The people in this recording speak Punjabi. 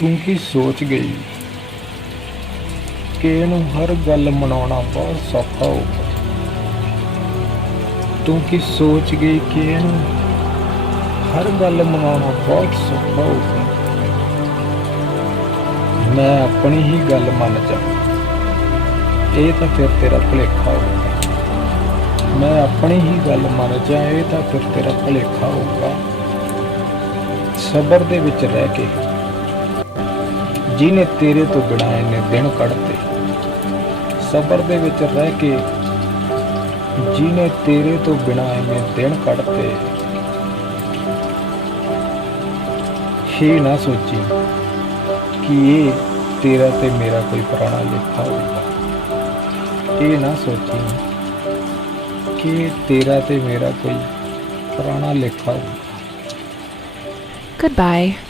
ਤੂੰ ਕੀ ਸੋਚ ਗਈ? ਕਿ ਇਹਨੂੰ ਹਰ ਗੱਲ ਮਨਾਉਣਾ ਬਹੁਤ ਸੌਖਾ ਹੋ ਤੂੰ ਕੀ ਸੋਚ ਗਈ ਕਿ ਇਹਨੂੰ ਹਰ ਗੱਲ ਮਨਾਉਣਾ ਬਹੁਤ ਸੌਖਾ ਹੋਊਗਾ? ਮੈਂ ਆਪਣੀ ਹੀ ਗੱਲ ਮੰਨ ਜਾ ਇਹ ਤਾਂ ਫਿਰ ਤੇਰਾ ਭੁਲੇਖਾ ਹੋਊਗਾ। ਮੈਂ ਆਪਣੀ ਹੀ ਗੱਲ ਮੰਨ ਜਾ ਇਹ ਤਾਂ ਫਿਰ ਤੇਰਾ ਭੁਲੇਖਾ ਹੋਊਗਾ। ਸਬਰ ਦੇ ਵਿੱਚ ਰਹਿ ਕੇ। ਜਿਹਨੇ ਤੇਰੇ ਤੋਂ ਬਿਨਾਂ ਇੰਨੇ ਦਿਨ ਕੱਢਤੇ, ਸਬਰ ਦੇ ਵਿੱਚ ਰਹਿ ਕੇ ਜਿਹਨੇ ਤੇਰੇ ਤੋਂ ਬਿਨਾਂ ਇੰਨੇ ਦਿਨ ਕੱਢਤੇ ਇਹ ਨਾ ਸੋਚੀ ਕਿ ਇਹ ਤੇਰਾ ਤੇ ਮੇਰਾ ਕੋਈ ਪੁਰਾਣਾ ਲੇਖਾ ਹੋਊਗਾ ਇਹ ਨਾ ਸੋਚੀ ਕਿ ਤੇਰਾ ਤੇ ਮੇਰਾ ਕੋਈ ਪੁਰਾਣਾ ਲੇਖਾ ਹੋਊਗਾ Goodbye.